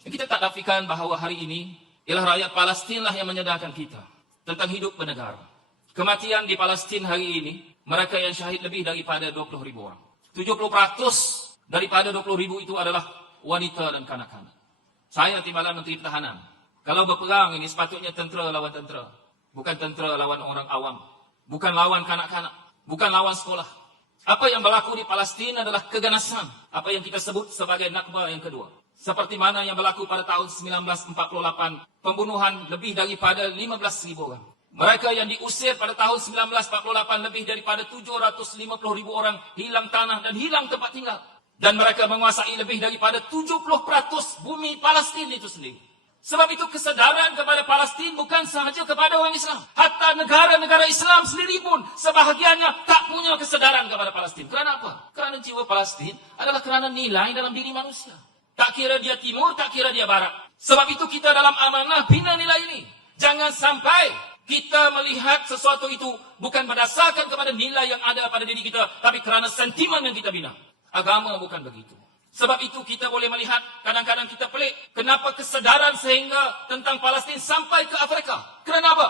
Kita tak nafikan bahawa hari ini ialah rakyat Palestin lah yang menyadarkan kita tentang hidup bernegara. Kematian di Palestin hari ini, mereka yang syahid lebih daripada 20,000 orang. 70% daripada 20,000 itu adalah wanita dan kanak-kanak. Saya timbalan Menteri Pertahanan. Kalau berperang ini sepatutnya tentera lawan tentera. Bukan tentera lawan orang awam. Bukan lawan kanak-kanak. Bukan lawan sekolah. Apa yang berlaku di Palestin adalah keganasan. Apa yang kita sebut sebagai Nakba yang kedua. Seperti mana yang berlaku pada tahun 1948. Pembunuhan lebih daripada 15,000 orang. Mereka yang diusir pada tahun 1948 lebih daripada 750,000 orang hilang tanah dan hilang tempat tinggal. Dan mereka menguasai lebih daripada 70% bumi Palestin itu sendiri. Sebab itu kesedaran kepada Palestin bukan sahaja kepada orang Islam. Hatta negara-negara Islam sendiri pun sebahagiannya tak punya kesedaran kepada Palestin. Kerana apa? Kerana jiwa Palestin adalah kerana nilai dalam diri manusia. Tak kira dia timur, tak kira dia barat. Sebab itu kita dalam amanah bina nilai ini. Jangan sampai kita melihat sesuatu itu bukan berdasarkan kepada nilai yang ada pada diri kita, tapi kerana sentimen yang kita bina. Agama bukan begitu. Sebab itu kita boleh melihat, kadang-kadang kita pelik, kenapa kesedaran sehingga tentang Palestin sampai ke Afrika. Kerana apa?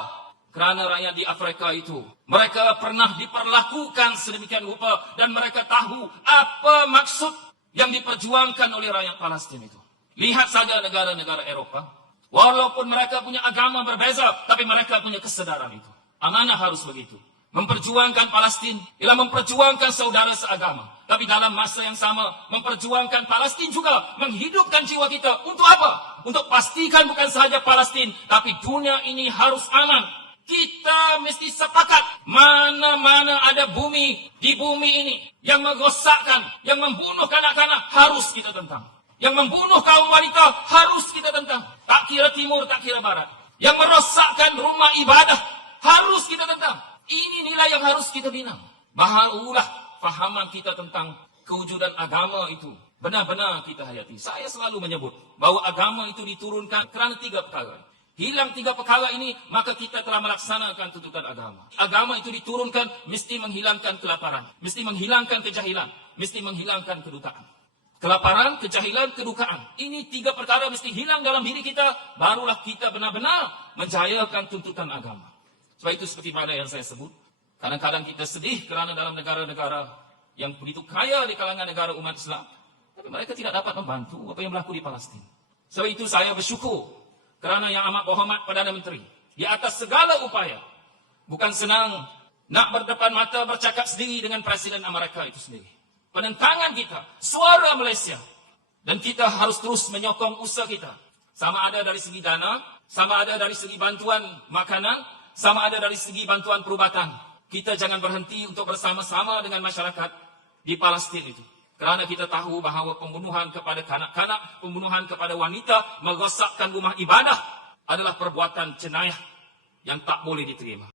Kerana rakyat di Afrika itu, mereka pernah diperlakukan sedemikian rupa dan mereka tahu apa maksud yang diperjuangkan oleh rakyat Palestin itu. Lihat saja negara-negara Eropah. Walaupun mereka punya agama berbeza, tapi mereka punya kesedaran itu. Amanah harus begitu. Memperjuangkan Palestin ialah memperjuangkan saudara seagama. Tapi dalam masa yang sama, memperjuangkan Palestin juga menghidupkan jiwa kita. Untuk apa? Untuk pastikan bukan sahaja Palestin, tapi dunia ini harus aman. Kita mesti sepakat mana-mana ada bumi di bumi ini yang merosakkan, yang membunuh kanak-kanak, harus kita tentang. Yang membunuh kaum wanita harus kita tentang. Tak kira timur, tak kira barat. Yang merosakkan rumah ibadah harus kita tentang. Ini nilai yang harus kita bina. Baharulah fahaman kita tentang kewujudan agama itu benar-benar kita hayati. Saya selalu menyebut bahawa agama itu diturunkan kerana 3 perkara. Hilang 3 perkara ini, maka kita telah melaksanakan tuntutan agama. Agama itu diturunkan mesti menghilangkan kelaparan, mesti menghilangkan kejahilan, mesti menghilangkan kedukaan. Kelaparan, kejahilan, kedukaan. Ini 3 perkara mesti hilang dalam diri kita. Barulah kita benar-benar menjayakan tuntutan agama. Sebab itu seperti mana yang saya sebut. Kadang-kadang kita sedih kerana dalam negara-negara yang begitu kaya di kalangan negara umat Islam. Tapi mereka tidak dapat membantu apa yang berlaku di Palestin. Sebab itu saya bersyukur kerana yang amat berhormat Perdana Menteri. Di atas segala upaya. Bukan senang nak berdepan mata bercakap sendiri dengan Presiden Amerika itu sendiri. Penentangan kita, suara Malaysia. Dan kita harus terus menyokong usaha kita. Sama ada dari segi dana, sama ada dari segi bantuan makanan, sama ada dari segi bantuan perubatan. Kita jangan berhenti untuk bersama-sama dengan masyarakat di Palestin itu. Kerana kita tahu bahawa pembunuhan kepada kanak-kanak, pembunuhan kepada wanita, merosakkan rumah ibadah adalah perbuatan jenayah yang tak boleh diterima.